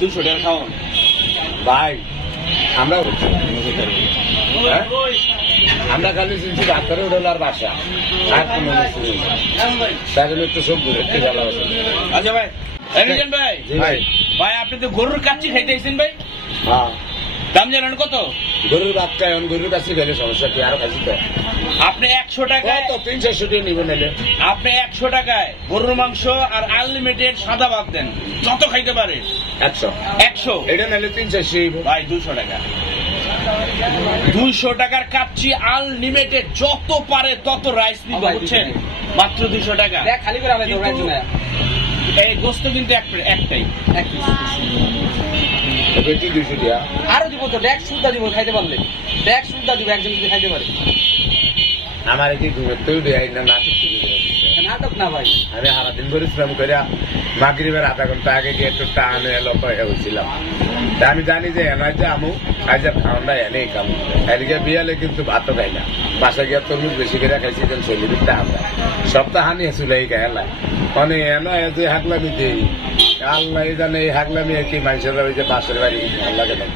200 টাকা খাওয়ান ভাই আমরা আমরা খালি চিনছি ডাক্তারে উঠলার বাসা আর কোনো তাই জন্য একটু সব দূরে একটু ভালো আছে। আচ্ছা ভাই রিজন ভাই ভাই ভাই আপনি তো গরুর কাচ্চি খাইতেছেন ভাই, হ্যাঁ দাম জানেন কত? গরুর বাচ্চা এখন গরুর কাছে গেলে সমস্যা কি আরো খাইছি তো আপনি 100 টাকায় তো 300 টাকা নিব নিলে আপনি 100 টাকায় গরুর মাংস আর আনলিমিটেড সাদা ভাত দেন, যত খাইতে পারে 100 এটা নিলে 300 ভাই 200 টাকা 200 টাকার কাচ্চি আনলিমিটেড যত পারে তত রাইস নিব বুঝছেন, মাত্র 200 টাকা খালি করে আমাদের কিন্তু এই গোস্ত কিন্তু একটাই এক পিস বেশি 200 টাকা আরো দিব তো ডেক সুদ্ধা দিব খাইতে পারলে ডেক সুদ্ধা দিব একজন যদি খাইতে পারে আমার কি ঘুমেতেও দেয় না নাটক শুরু করে নাটক না ভাই আমি সারাদিন পরিশ্রম করে মাগরিবের আধা ঘন্টা আগে গিয়ে একটু টান এলো হয়েছিলাম তা আমি জানি যে এনার যে আমু আজ আর খাওয়াটা এনেই কামু এদিকে বিয়ালে কিন্তু ভাতও খাই না বাসা গিয়ে তরমুজ বেশি করে খাইছি যেন শৈলীবিদ্যা আমরা সপ্তাহ হানি আসলে এই গায়ে মানে এনা যে হাগলামি দিই আল্লাহ জানে এই হাগলামি আর কি মানুষেরা ওই যে বাসের বাড়ি ভালো লাগে না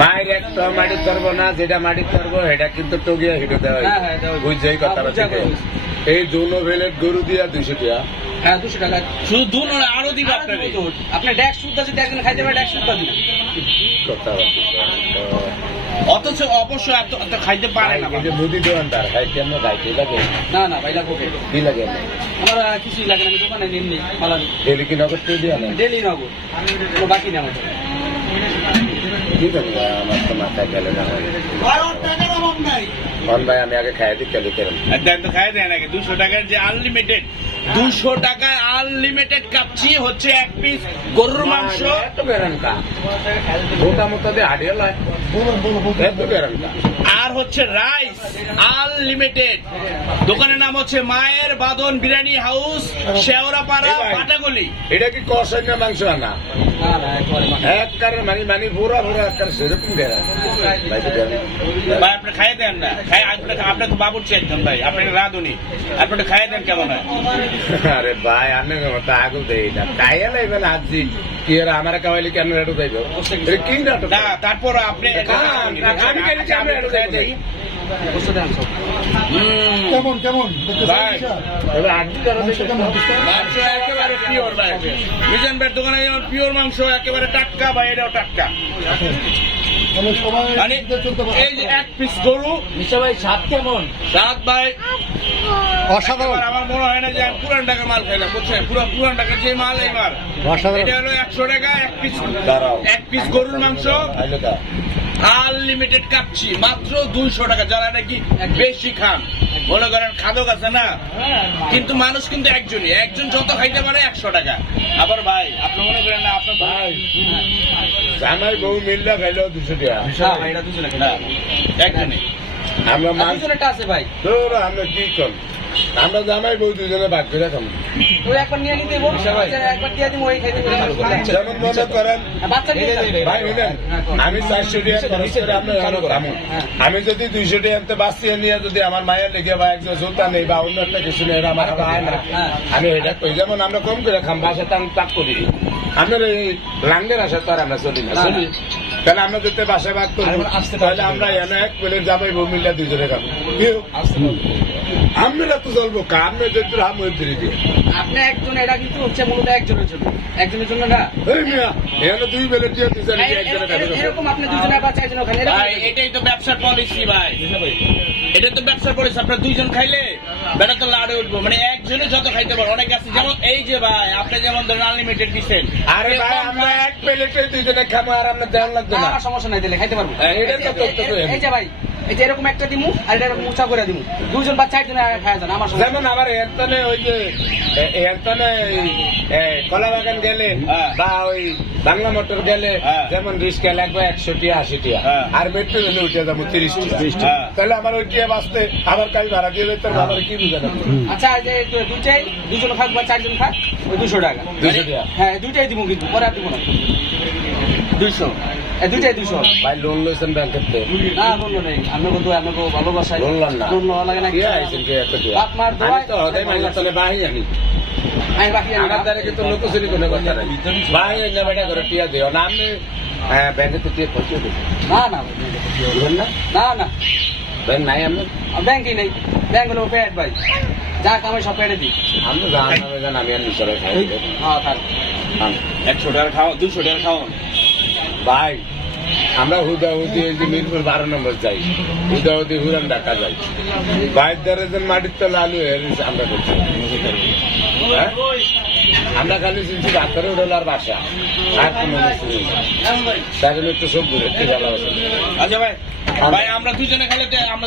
মায়ের একটা মাটির করবো না যেটা মাটির করবো সেটা কিন্তু টগিয়ে হিটো দেওয়া বুঝছেই কথা এই দুনো ভেলেট গরু দিয়া 200 টাকা হ্যাঁ 200 টাকা শুধু দুনো আরো দিব আপনাকে আপনি ডেক সুদ্ধা যদি একজন খাইতে পারে ডেক সুদ্ধা দিব কথা অথচ অবশ্য এত খাইতে পারে না এই যে মুদি দোকানদার ভাই কেন গাইতে লাগে না ভাই লাগবে কি লাগে আমার কিছুই লাগে না আমি দোকানে নিই মালা ডেলি কি নগদ পেয়ে দিয়া না ডেলি নগদ কোনো বাকি না আমাদের কি করবো আমার তো মাথায় গেলে না মন ভাই আমি আগে খাই দিই কেলি কেন দেন তো খাই দেয় নাকি 200 টাকার যে আনলিমিটেড 200 টাকায় আনলিমিটেড কাচ্চি হচ্ছে এক পিস গরুর মাংস এত বেরানকা মোটা মোটা দিয়ে হাড়িয়ে লয় এত বেরানকা আর হচ্ছে রাইস আনলিমিটেড। দোকানের নাম হচ্ছে মায়ের বাদন বিরিয়ানি হাউস, শেওড়াপাড়া, পাটাগলি। এটা কি কষাই না মাংস আনা এক কারণ মানে পুরা এক সেরকম বেড়া ভাই আপনি খাই দেন না, খাই আপনার তো বাবুর্চি একদম ভাই, আপনি রাঁধুনি, আপনি খাই দেন কেমন হয়? আরে ভাই আনে মতো আগুন দেই না খাইয়া লাইবেন আজি কি আর আমার খাওয়াইলে কেন রেটু যাইব কি নাটক না তারপর আপনি কেমন কেমন একেবারে পিওর ভাই, মিজান ভাইয়ের দোকানে যেমন পিওর মাংস একেবারে টাটকা ভাই, এটাও টাটকা। মানে এই যে এক পিস গরু ভাই স্বাদ কেমন? রাত ভাই অসাধারণ আমার মনে হয় না যে আমি পুরান টাকার মাল খাইলাম বুঝছেন, পুরান টাকার যে মাল এই মাল এটা হলো 100 টাকা এক পিস গরুর মাংস আনলিমিটেড কাচ্ছি মাত্র 200 টাকা। যারা নাকি বেশি খান মনে করেন খাদক আছে না, কিন্তু মানুষ কিন্তু একজন যত খাইতে পারে 100 টাকা। আবার ভাই আপনি মনে করেন না আপনার ভাই জামাই বউ মিললে খাইলো 200 টাকা একজনই আমরা মাংস আছে ভাই তোর আমরা কি কর আমরা জামাই বউ দুজনে ভাগ করে খাবো ওই একবার নিয়ে নিতে বল একবার দিয়ে দিই ওই খাইতে যেমন মনে করেন বাচ্চা নিয়ে ভাই বুঝলেন আমি 400 টাকা খরচ করে আপনার এখানে খামো আমি যদি 200 টাকা আনতে বাঁচিয়ে নিয়ে যদি আমার মায়ের লেগে বা একজন সুলতান নেই বা অন্য একটা কিছু নেই আমার হয় না আমি এটা কই যেমন আমরা কম করে খাম বাসা তাক করি আপনার এই লাঙ্গের আসা তো আর আমরা চলি না চলি তাহলে আমরা যদি বাসায় ভাগ করি তাহলে আমরা এনে এক প্লেট জামাই বউ মিললে দুজনে খাবো আমরা তো চলবো কামে যদি রাম হয়ে দিয়ে আপনি একজন, এটা কিন্তু হচ্ছে মূলত একজনের জন্য না এই মিয়া এখানে দুই প্লেট দিয়ে দুজনে একজনে খাবে এরকম আপনি দুজনে বা চারজন খান ভাই এটাই তো ব্যবসার পলিসি ভাই, এটা তো ব্যবসার পলিসি। আপনার দুইজন খাইলে বেটা তো লাড়ে উঠবো, মানে একজনে যত খাইতে পারো অনেক আছে। যেমন এই যে ভাই আপনি যেমন ধরেন আনলিমিটেড দিচ্ছেন, আরে ভাই আমরা এক প্লেটে দুজনে খাবো আর আমরা দেওয়ার লাগবে না আমার সমস্যা নাই, দিলে খাইতে পারবো। এটা তো এই যে ভাই এই যে এরকম একটা দিমু আর এটা এরকম উঁচা করে দিমু, দুজন বা চারজন খাওয়া যান আমার যেমন আমার এখানে ওই যে এখানে কলা বাগান গেলে বা ওই বাংলা মোটর গেলে যেমন রিক্সা লাগবে 100 টাকা 80 টাকা আর মেট্রো গেলে উঠে যাবো 30 টাকা, তাহলে আমার ওই টিয়া বাঁচতে আবার কাল ভাড়া দিয়ে দিতে আমার কি বুঝানো। আচ্ছা যে দুইটাই দুজন খাক বা চারজন খাক ওই 200 টাকা হ্যাঁ দুইটাই দিব কিন্তু পরে আর দিব না 200 দুইটাই 200 ভাই লোন লইছেন ব্যাংকের থেকে না বললো নেই আমি বন্ধু আমাকে ভালোবাসাই লোন না লোন লাগে না কি আইছেন যে এত বাপ মার দোয়া তো হদাই মাইনা তলে বাহি আমি আমি বাকি জানি আমার না। দ্বারা কিন্তু লোকচুরি কোনো কথা নাই ভাই এই না বেটা করে টিয়া দিও না আপনি ব্যাংকে তো টিয়া পৌঁছে দেবেন না না বুঝলেন না না না ব্যাংক নাই আমি ব্যাংকে নেই ব্যাংক হলো পেট ভাই যা কামাই সব পেটে দিই আমি জান নামে জান আমি আর নিচরে খাই হ্যাঁ থাক 100 টাকা খাও 200 টাকা খাও ভাই আমরা হুদাহুদি ওই যে মিরপুর 12 নম্বর যাই হুদাহুদি হুরান ঢাকা যাই বাইর দ্বারা যেন মাটির তলা আলু হেরিস আমরা করছি হ্যাঁ? আমরা খালি চিনছি ডাক্তারে উঠলার বাসা আর কোনো কিছু নেই তাই জন্য একটু সব ঘুরে ভালো আছে আচ্ছা ভাই ভাই আমরা দুজনে খাইলে আমরা